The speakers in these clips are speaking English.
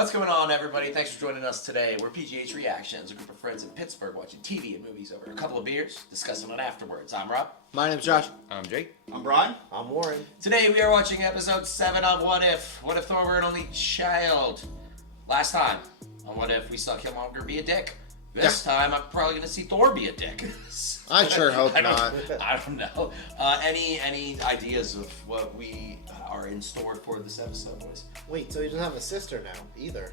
What's going on, everybody? Thanks for joining us today. We're PGH Reactions, a group of friends in Pittsburgh watching TV and movies over a couple of beers, discussing it afterwards. I'm Rob. My name's Josh. I'm Jake. I'm Brian. I'm Warren. Today we are watching episode 7 on What If. What if Thor were an only child? Last time on What If, we saw Killmonger be a dick. This time I'm probably going to see Thor be a dick. I sure hope not. I don't know. Any ideas of what we are in store for this episode, boys? Wait, so he doesn't have a sister now, either.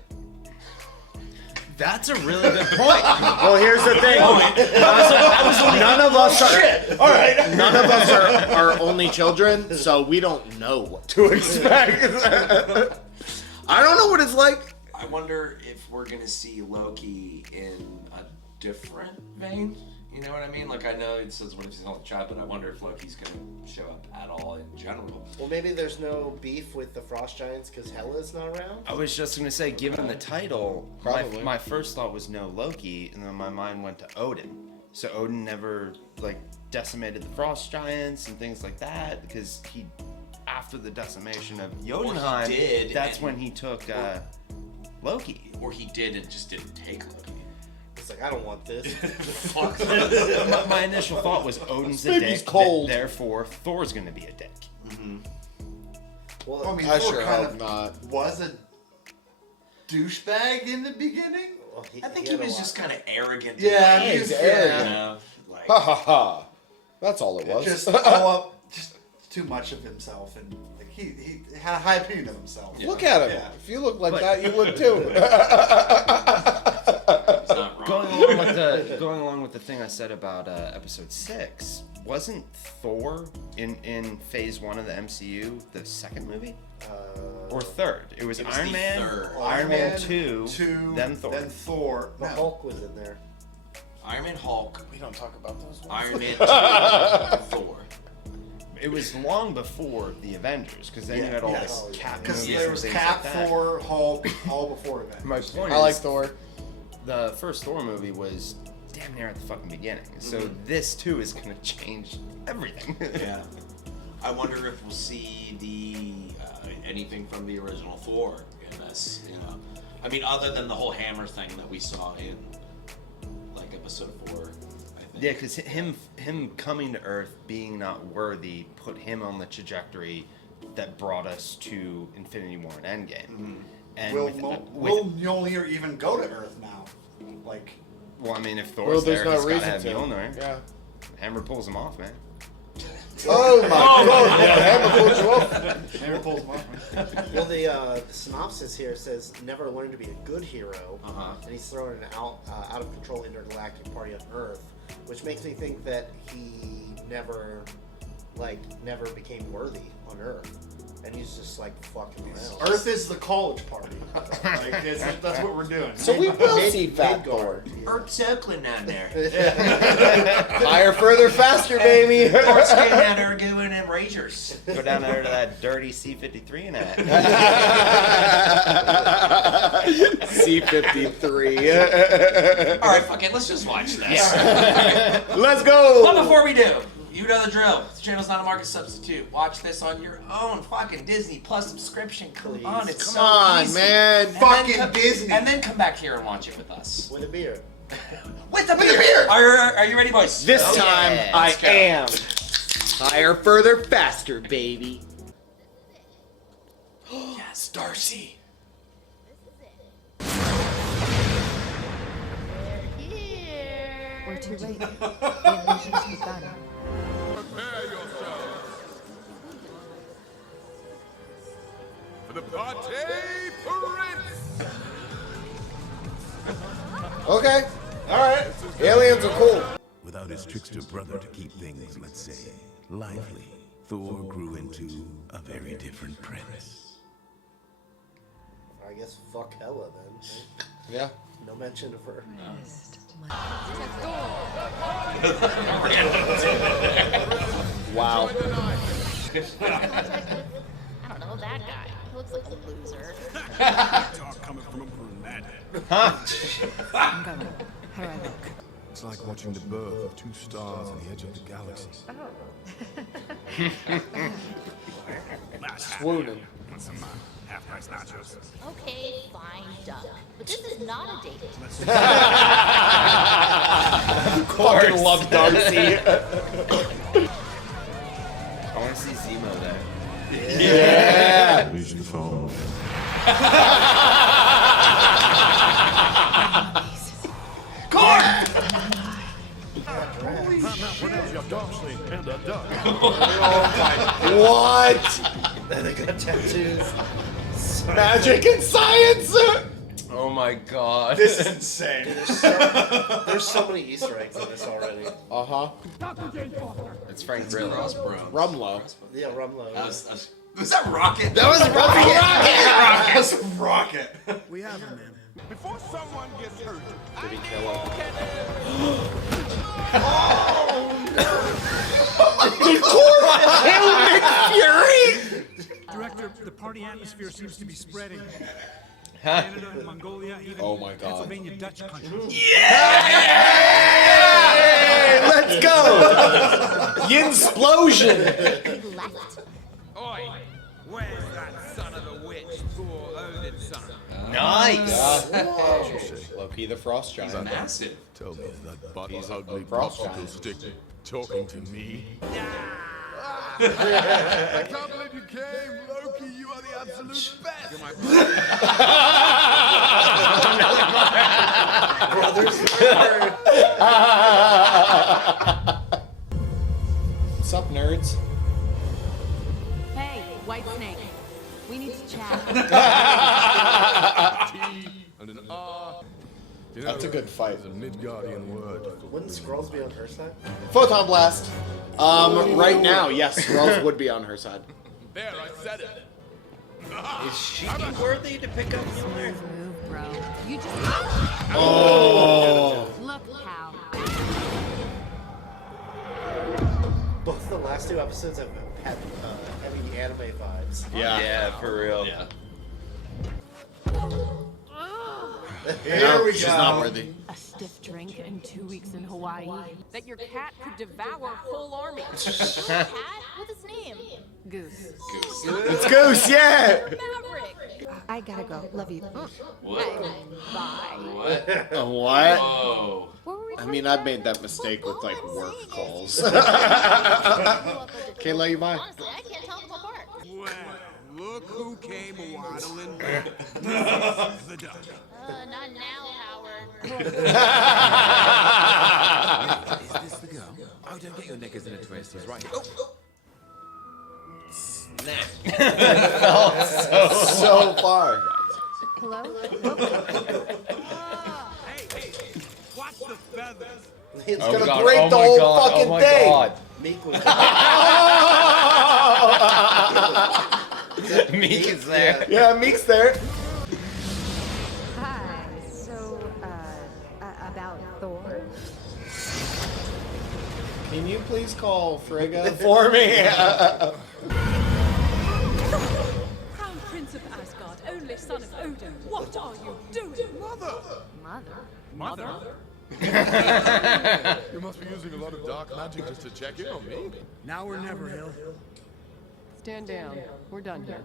That's a really good point. Well, here's the thing. None of us are. All right. None of us are only children, so we don't know what to expect. I don't know what it's like. I wonder if we're gonna see Loki in a different vein. You know what I mean? Like, I know it says what if he's not a child, but I wonder if Loki's gonna show up at all in general. Well, maybe there's no beef with the Frost Giants because Hela's not around. I was just gonna say, given the title, Probably. my first thought was no Loki, and then my mind went to Odin. So Odin never decimated the Frost Giants and things like that, because he, after the decimation of Jotunheim, that's when he took Loki. Or he did and just didn't take Loki. It's like, I don't want this. Fuck. my initial thought was Odin's a dick, cold. Therefore Thor's gonna be a dick. Mm-hmm. Well, I mean, I Thor sure kind hope of not. was a douchebag in the beginning. Well, I think he was just kind of arrogant. Yeah, and he's naive, arrogant. You know? Like, Ha ha ha. That's all it was. Just just too much of himself, and like he had a high opinion of himself. Yeah. Look at him. Yeah. If you look like that, you would too. he's not wrong. Going along with the thing I said about episode 6, wasn't Thor in phase 1 of the MCU the second movie? Or third? It was It was Iron the Man, third. Iron Man 2, then Thor. Then Thor. The Hulk was in there. Iron Man, Hulk, We don't talk about those ones. Iron Man 2, Thor. It was long before the Avengers, because then you had all Yes. this Cap Because movies there and was things Cap, like that. Thor, Hulk, all before that. My point I like is, Thor. the first Thor movie was damn near at the fucking beginning, so this too is gonna change everything. Yeah. I wonder if we'll see anything from the original Thor in this. You know, I mean, other than the whole hammer thing that we saw in episode 4. I think. Yeah, because him coming to Earth, being not worthy, put him on the trajectory that brought us to Infinity War and Endgame. Mm-hmm. And Will Mjolnir even go to Earth now? Like, well, I mean, if Well, Thor's there's there, no he's gotta reason have to. Mjolnir. Yeah. Hammer pulls him off, man. Oh my god. Yeah, hammer pulled you off. never pulls him off. Well, the synopsis here says never learned to be a good hero, and he's thrown an out of control intergalactic party on Earth, which makes me think that he never became worthy on Earth, and he's just like fucking around. Earth is the college party. Like, that's what we're doing. So we will Mid- see Fat Thor. Midgard. Earth's Oakland down there. Higher, further, faster, baby. Earth's getting down there doing them Rangers. Go down there to that dirty C-53 and that. C-53. All right, fuck it. Let's just watch this. Let's go. But before we do, you know the drill. This channel's not a market substitute. Watch this on your own fucking Disney Plus subscription. Come on, it's Come so on, easy. man. And Fucking then come- Disney. And then come back here and watch it with us. With a beer. With the beer. Are you ready, boys? This Oh, time yeah. I Let's go. am. Higher, further, faster, baby. Yes, Darcy. We're too late. The invasion's begun. Prepare yourselves for the party prince. Okay. Alright. Aliens are cool. Without his trickster brother to keep things, let's say, lively, Thor grew into a very different prince. I guess fuck Hela then. Yeah. No mention of her. Wow. I don't know that guy. He looks like a loser. Talk coming from a brunette. I'm going. How do I look? It's like watching the birth of two stars on the edge of the galaxy. Swooning. Want some half-price nachos? Okay, fine. not a date. Fucking love Darcy. I want to see Zemo there. Yeah. Vision phone. What? And they got tattoos. Magic and science. Oh my god. This is insane. There's so many Easter eggs in this already. Uh huh. It's Frank It's Grillo. Crossbones. Rumlow. Yeah, Rumlow. Was that Rocket? That was Rocket. That's Rocket. We have him, man. Before someone gets hurt, Did he kill him? Director, the party atmosphere seems to be spreading. Canada, Mongolia, even Oh my God. Pennsylvania Dutch country. Let's go! Yinsplosion! He left. oi, where's that son of a witch, Thor Odin's son? Nice. Loki the Frost He's Giant. massive. Tell me that butt ugly frost popsicle giant. stick talking to me. I can't believe you came, Loki. You are the absolute best. You're my What's up, nerds? Hey, White Snake. We need to chat. T and an R. You know, That's a good fight. It's a Midgardian word. Wouldn't Skrulls be on her side? Photon Blast. Right now, yes, Skrulls would be on her side. There, I said it. Is she worthy to pick up Mjolnir? Move, bro. You just Oh. look, pal. Both the last two episodes have had heavy anime vibes. Yeah. Yeah, for real. Yeah. Here we She's go. not worthy. A stiff drink and 2 weeks in Hawaii. That your cat could devour whole army. Cat? What's its name? Goose. It's Goose, yeah! Maverick. I gotta go. Love you. What? Bye. What? What? Whoa. What were we I mean, I've made that mistake with, like, work calls. Can't let you by. Honestly, I can't tell them apart. Well, look who came waddling. The duck. Not now, Howard. Is this the girl? Oh, don't get your knickers in a twist. He's right here. Oh, So far. Hello? Hey, watch the feathers. It's gonna God, break oh the my whole God, fucking oh my thing. God. Meek was. Meek is there. Yeah, Meek's there. Hi. So, about Thor? Can you please call Frigga for me? Crown Prince of Asgard, only son of Odin. What are you doing? Mother! Mother? You must be using a lot of dark magic just to check in on me. Now or never, Hill. Stand down. We're done here.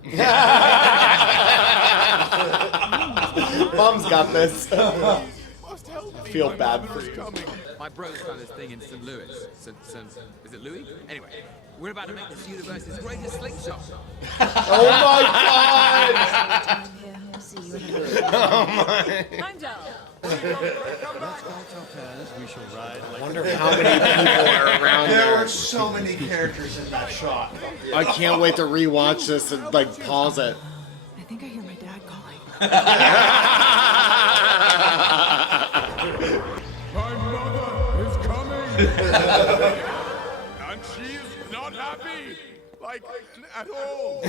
Mom's got this. Must help me. Feel My bad mother for is you. coming. my bro's found this thing in St. Louis. Is it Louis? Anyway, we're about to make this universe's greatest slingshot. Oh my god! See you in a minute. I'm down. I wonder how many people are around There there. are so many characters in that shot. I can't wait to rewatch this and like pause it. I think I hear my dad calling. My mother is coming. And she is not happy. Like, at all.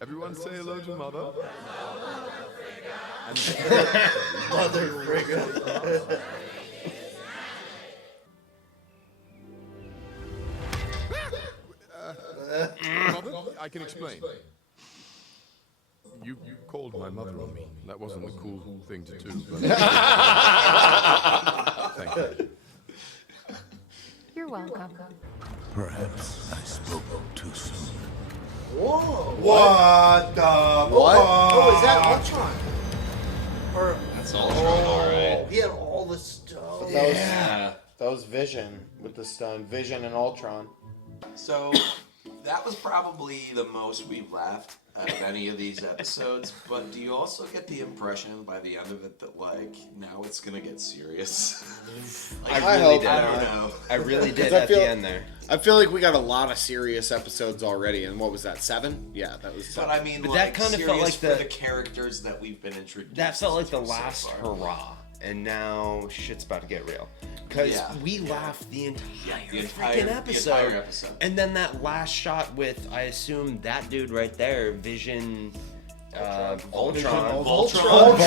Everyone say hello to mother. Mother Frigga. Mother, I can explain. You called my mother on me. That wasn't the cool thing to do. But thank you. You're welcome. Perhaps I spoke too soon. Whoa. What the What? Oh, is that Ultron? Or That's Ultron, alright. he had all the stone. Yeah. That was Vision with the stone. Vision and Ultron. So that was probably the most we've laughed out of any of these episodes. But do you also get the impression by the end of it that like now it's gonna get serious? Like, I really I don't did. know. I really did 'Cause I at feel- the end there. I feel like we got a lot of serious episodes already, and what was that, 7? Yeah, that was 7. But I mean, But like, that kinda serious felt like for the characters that we've been introduced. That felt like the to so last far. hurrah, and now shit's about to get real. Because we laughed the entire freaking episode. The entire episode. And then that last shot with, I assume, that dude right there, Vision... Ultron. Voltron!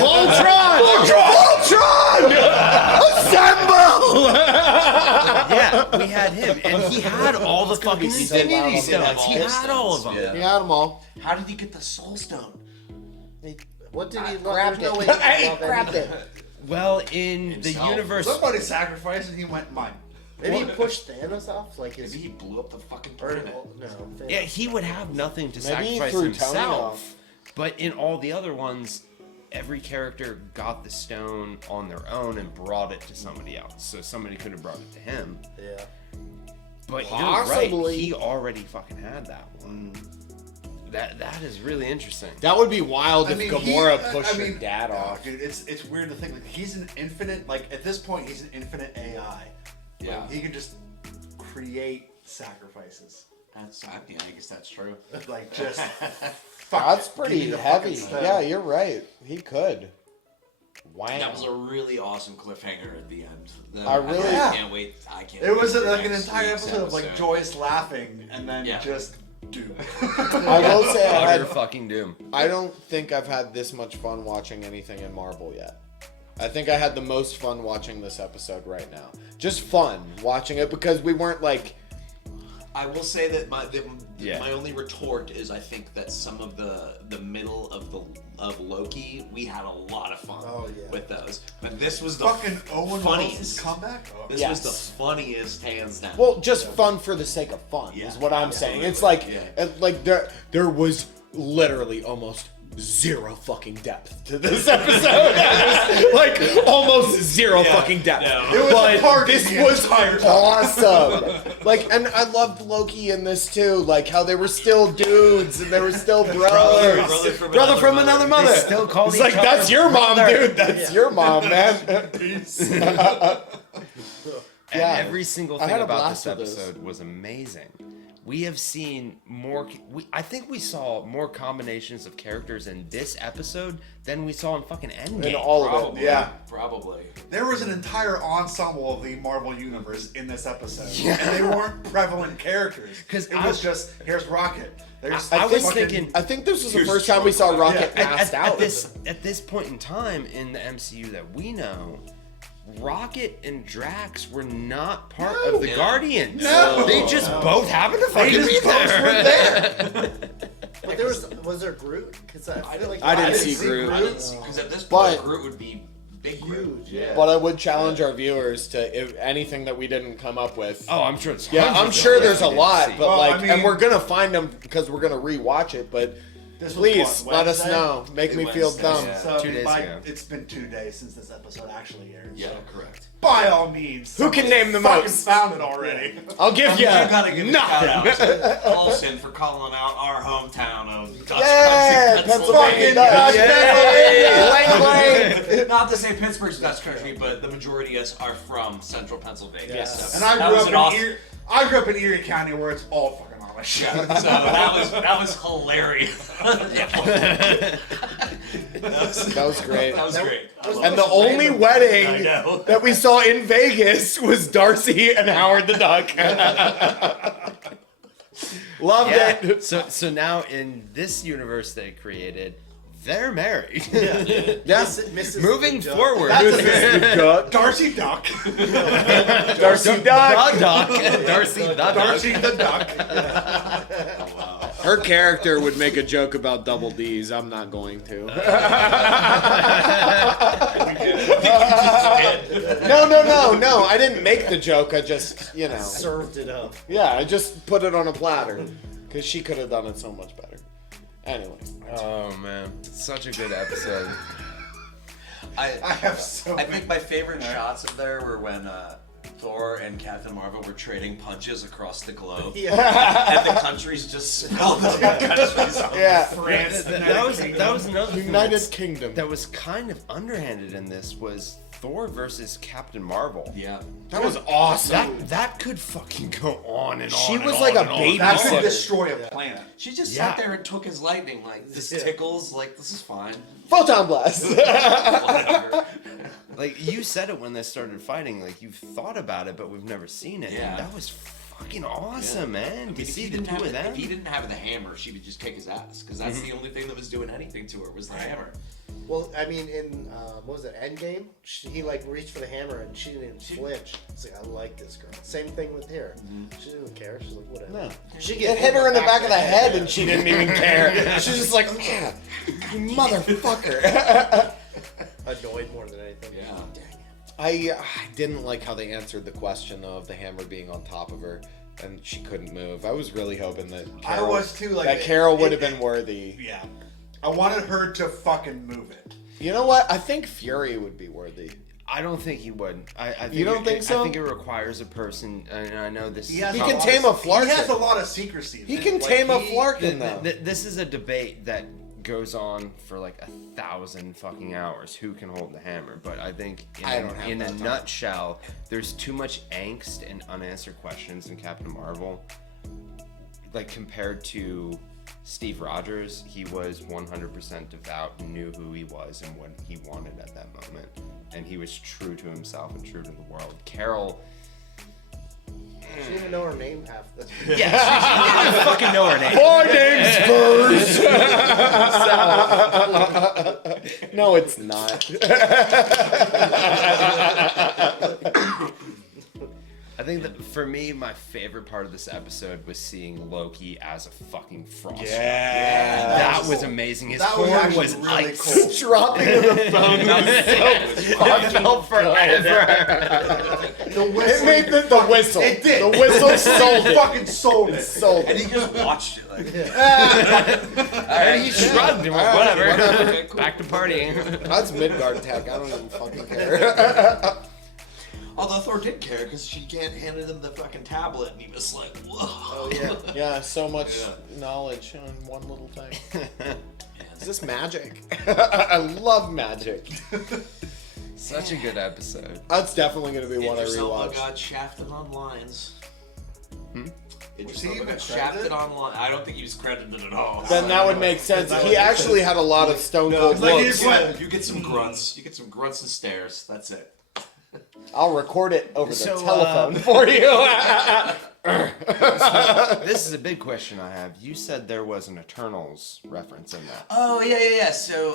Assemble! Yeah, we had him, and he had all the fucking Infinity Stones. He had all of them. He had them all. How did he get the Soul Stone? What did he grabbed there's no it. way he could Hey, love grabbed anything. it. Well, in Himself. the universe... Somebody sacrificed and he went mine. Maybe he pushed Thanos off, like his. Maybe he blew up the fucking Or, planet. no, Thanos. Yeah, he would have nothing to Maybe he sacrifice threw Tony himself. off. But in all the other ones, every character got the stone on their own and brought it to somebody else. So somebody could have brought it to him. Yeah. But you're Possibly. right, he already fucking had that one. That is really interesting. That would be wild if Gamora pushed her dad off. Dude, it's weird to think like he's an infinite. Like at this point, he's an infinite AI. Yeah. Like, he can just create sacrifices. That's, I guess that's true. Like just. That's Give me pretty the heavy. fucking stone. Yeah, you're right. He could. Wow. That was a really awesome cliffhanger at the end. I really- can't wait. I can't. It was wait for like an next entire week's episode of like Joyce laughing and then just doom. I will say I Utter had fucking doom. I don't think I've had this much fun watching anything in Marvel yet. I think I had the most fun watching this episode right now. Just fun watching it because we weren't like. I will say that my Yeah. only retort is I think that some of the middle of Loki we had a lot of fun with those, but this was the Fucking Owen Wilson's funniest comeback. Oh. This was the funniest hands down. Well, just fun for the sake of fun is what I'm saying. It's like, there was literally almost zero fucking depth to this episode. Like almost zero fucking depth. It was a But party this the was entire time. awesome. Like, and I loved Loki in this too. Like how they were still dudes and they were still brothers. Brother from another mother. They still called It's each like other that's your mom, brother. dude. That's your mom, man. And Yeah. every single I thing had a about blast this with this. episode was amazing. We have seen more. I think we saw more combinations of characters in this episode than we saw in fucking Endgame. In all of it, yeah. Probably. There was an entire ensemble of the Marvel Universe in this episode, and they weren't prevalent characters. Because it was just here's Rocket. There's I think this was the first time we saw Rocket passed out. At this point in time in the MCU that we know, Rocket and Drax were not part of the Guardians. No. They just both happened to fucking be there. But was there Groot? Because I feel like I didn't see Groot. I didn't see because at this point But- Groot would be big Groot. Yeah. But I would challenge our viewers to if anything that we didn't come up with. Oh, I'm sure it's Yeah, I'm hundreds sure of there's a things we lot, didn't but see. Well, I mean- and we're gonna find them because we're gonna rewatch it. But This was please what, let us Wednesday? know. Make me feel Wednesday, dumb. yeah. So 2 days ago. it's been 2 days since this episode actually aired. Yeah, so correct. by all means, Who can somebody name the fucking most? Found it already. I'll give you gotta give a shout out nothing. to Coulson for calling out our hometown of Dutch Yeah, Country, Pennsylvania. Pennsylvania. Not to say Pittsburgh's Dutch country, but the majority of us are from Central Pennsylvania. Yes. So And I that grew was up an in awesome- I grew up in Erie County, where it's all fucking Amish. Yeah, so that was hilarious. That was great. That was great. I love And the it. only I wedding know. that we saw in Vegas was Darcy and Howard the Duck. Loved Yeah. it. So now in this universe they created, they're married. Yes. Mrs. Moving Duck. forward, Darcy Duck. Darcy Duck. the Duck, Darcy the Duck. Darcy the Duck. Her character would make a joke about double D's. I'm not going to. No. I didn't make the joke. I just, served it up. Yeah, I just put it on a platter. Because she could have done it so much better. Anyway. Oh man, such a good episode. I have so I think my favorite shots of there were when Thor and Captain Marvel were trading punches across the globe. And the countries just spelled out the countries. France. That was another thing United Kingdom. That was kind of underhanded in this was Thor versus Captain Marvel. Yeah. That was awesome. That could fucking go on and on. She and was on like a and on. babysitter. That could destroy a planet. She just sat there and took his lightning like, this tickles, like, this is fine. Photon blast. Whatever. Like, you said it when they started fighting, like, you've thought about it, but we've never seen it. Yeah. And that was fucking awesome, man. I mean, To if see he the didn't two have of them. If he didn't have the hammer, she would just kick his ass. Because that's the only thing that was doing anything to her was the hammer. Well, I mean, in what was it, Endgame? He like reached for the hammer and she didn't even flinch. It's like, I like this girl. Same thing with her. She didn't even care. She's like, whatever. No. She It hit her in the back of the head and she didn't even care. She's just like, yeah, you motherfucker. Annoyed more than anything. Yeah. I didn't like how they answered the question though of the hammer being on top of her and she couldn't move. I was really hoping that Carol, I was too. Like that Carol would have been worthy. Yeah. I wanted her to fucking move it. You know what? I think Fury would be worthy. I don't think he would. I think You don't think so? I think it requires a person, and I know this. He can tame a Flarkin. He has a lot of secrecy. He can tame a Flarkin though. This is a debate that goes on for like 1,000 fucking hours. Who can hold the hammer? But I think in a nutshell, there's too much angst and unanswered questions in Captain Marvel. Like compared to Steve Rogers, he was 100% devout, knew who he was and what he wanted at that moment. And he was true to himself and true to the world. Carol... She didn't even know her name half the time. Yeah, she didn't fucking know her name. My name's Spurs. No, it's not. I think that for me, my favorite part of this episode was seeing Loki as a fucking frost. Yeah. That was amazing. His That was form actually was really ice. cool. Dropping of the phone was so forever. The whistle. It made the whistle. It did. The whistle sold it. Fucking sold it. Sold And it. he just watched it like, And he shrugged and went, whatever. Okay, cool. Back to partying. That's Midgard tech. I don't even fucking care. Although Thor did care because she handed him the fucking tablet and he was like, whoa. Oh, yeah. Yeah, so much knowledge on one little thing. Is this magic? I love magic. Such a good episode. That's definitely going to be one I Idris Elba rewatch. got shafted on lines. Idris he Elba even got credited? shafted on lines. I don't think he was credited at all. Then that would make sense. He actually had a lot of stone cold like looks. he's like- You get some grunts. You get some grunts and stares. That's it. I'll record it over the So, telephone for you. This is a big question I have. You said there was an Eternals reference in that. Oh, yeah. So,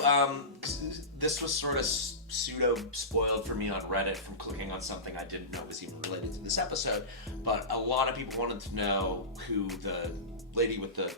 this was sort of pseudo spoiled for me on Reddit from clicking on something I didn't know was even related to this episode. But a lot of people wanted to know who the lady with the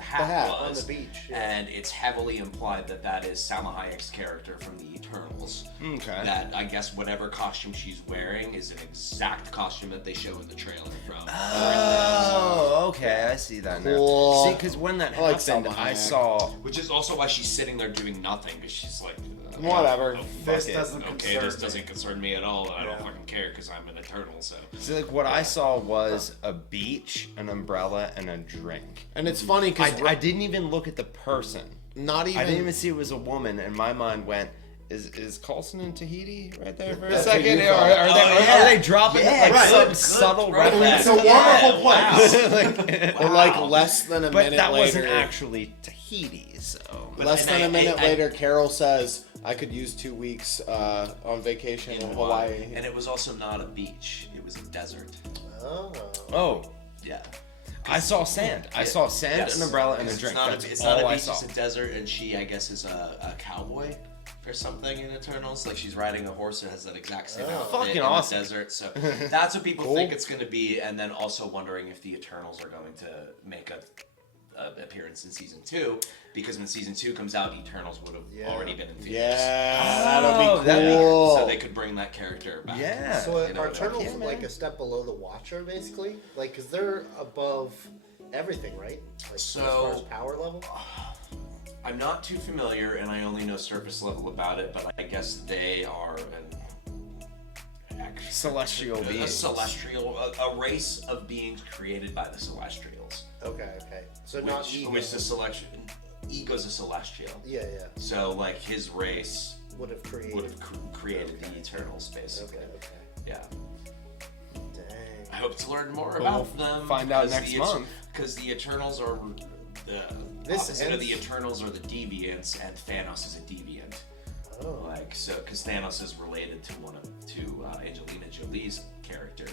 hat was on the beach. Yeah. And it's heavily implied that that is Salma Hayek's character from the Eternals. Okay. That I guess whatever costume she's wearing is an exact costume that they show in the trailer from. Oh, okay. I see that now. Cool. See, because when that I like happened, Salma I Hayek. saw... Which is also why she's sitting there doing nothing, because she's like, Whatever. oh, fuck This it. doesn't Okay, concern this me. doesn't concern me at all. I don't Yeah. fucking care because I'm an Eternal. So See, like, what I saw was a beach, an umbrella, and a drink. And it's funny because I didn't even look at the person. not even. I didn't even see it was a woman, and my mind went, is Coulson in Tahiti right there for a That's what second? you Or thought. are they dropping Yeah, like right. some subtle Right. reference? It's a wonderful place. And like less than a But minute that later. wasn't actually Tahiti, so... Less And than a minute I- later, Carol says, "I could use 2 weeks on vacation in Hawaii." And it was also not a beach. It was a desert. Oh. Oh, Yeah. I saw sand. I saw sand, Yes. an umbrella, and a It's drink. not That's it's all not a I beach, saw. it's a desert, and she, I guess, is a cowboy or something in Eternals. Like she's riding a horse that has that exact same outfit Fucking in awesome. the desert. So that's what people Cool. think it's going to be, and then also wondering if the Eternals are going to make a appearance in season 2, because when season 2 comes out, Eternals would have already been in theaters. Yeah, that'll Oh, be that'd be- cool. So they could bring that character back. Yeah. So You know, are Eternals yeah, man. like a step below the Watcher, basically? Like, because they're above everything, right? Like, So- as far as power level? I'm not too familiar, and I only know surface level about it, but I guess they are celestial beings. A race of beings created by the Celestials. Okay. So not Ego. Which the selection. Ego's a Celestial. Yeah. So like his race would have created the Eternals, basically. Okay. Yeah. Dang. I hope to learn more about them. Find out next month. Because the Eternals are the opposite of the Eternals are the deviants, and Thanos is a deviant. Oh. Like so, because Thanos is related to Angelina Jolie's character,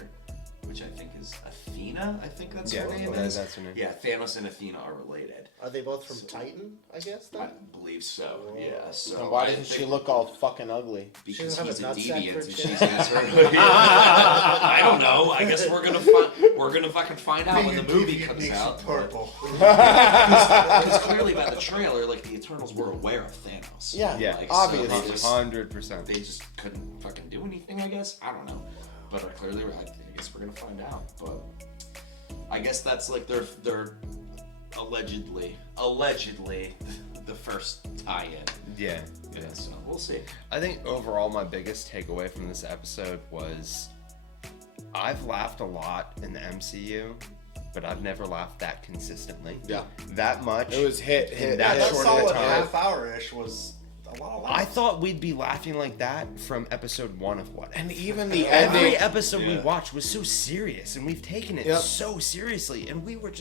which I think is Athena. I think that's her name. That's her name. Yeah, Thanos and Athena are related. Are they both from Titan? I guess. Then? I believe so. Yeah. So And why doesn't she look all fucking ugly? Because She he's a doesn't have a deviant nutsack and for she's a an eternal. I don't know. I guess we're gonna fucking find out when the movie comes out. Purple. Because clearly by the trailer, like the Eternals were aware of Thanos. Yeah, like, obviously. So 100%. they just couldn't fucking do anything. I guess I don't know, but clearly I guess we're gonna find out. But I guess that's like they're allegedly the first tie-in. Yeah. So we'll see. I think overall my biggest takeaway from this episode was I've laughed a lot in the MCU, but I've never laughed that consistently. Yeah. That much. It was hit. That That short of a solid time. half hour-ish was a lot of laughs. I thought we'd be laughing like that from episode 1 of What If. And even the Every ending. episode we watched was so serious, and we've taken it so seriously, and we were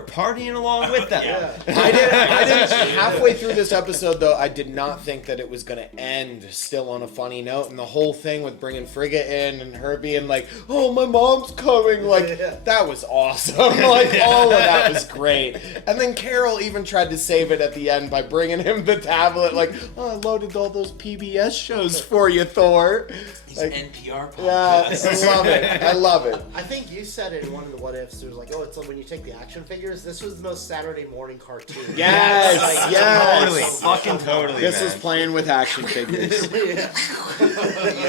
partying along with them. I didn't halfway through this episode though. I did not think that it was gonna end still on a funny note, and the whole thing with bringing Frigga in and her being like, "Oh, my mom's coming," like that was awesome. Like all of that was great. And then Carol even tried to save it at the end by bringing him the tablet. Like, "Oh, I loaded all those PBS shows for you, Thor." He's Like, NPR podcast. yeah, I love it. I love it. I think you said it in one of the what ifs. It was like, oh, it's like when you take the action figures. This was the most Saturday morning cartoon. Yes, Like, yes. Totally, fucking totally. This man. is playing with action figures.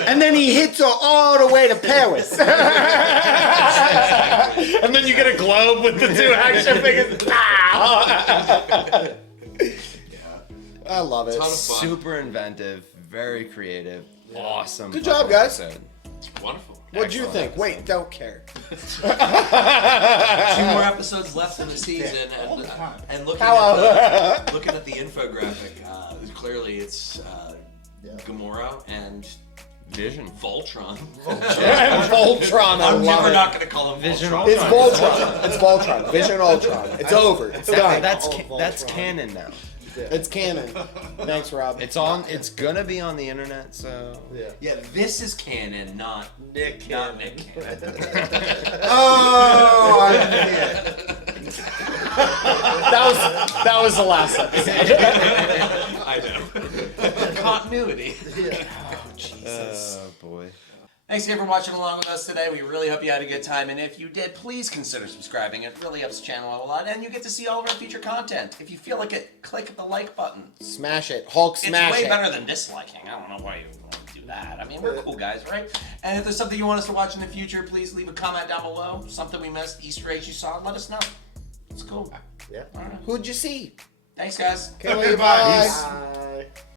And then he hits her all the way to Paris. And then you get a globe with the two action figures. I love it. Ton of fun. Super inventive, very creative, awesome. Good job, guys. episode. Wonderful. What'd you Excellent think? Wait, don't care. 2 more episodes left in the season, and looking at the infographic, clearly it's Gamora and Vision. Voltron. And Voltron, I I'm love never it. not gonna call him Vision Voltron. It's Voltron. It's Voltron. Vision Ultron. It's over. It's done. That's canon now. It's canon. Thanks, Rob. It's gonna be on the internet, so Yeah, this is canon, not Nick Cannon. Nick Cannon. Oh, that was the last episode. I know. Continuity. Oh, Jesus. oh boy. Thanks again for watching along with us today. We really hope you had a good time, and if you did, please consider subscribing. It really helps the channel out a lot, and you get to see all of our future content. If you feel like it, click the like button. Smash it. Hulk smash It's way it. better than disliking. I don't know why you want to do that. I mean, we're cool guys, right? And if there's something you want us to watch in the future, please leave a comment down below. Something we missed, Easter eggs you saw, let us know. It's cool. Yeah. Who'd you see? Thanks, guys. Okay, bye. Bye.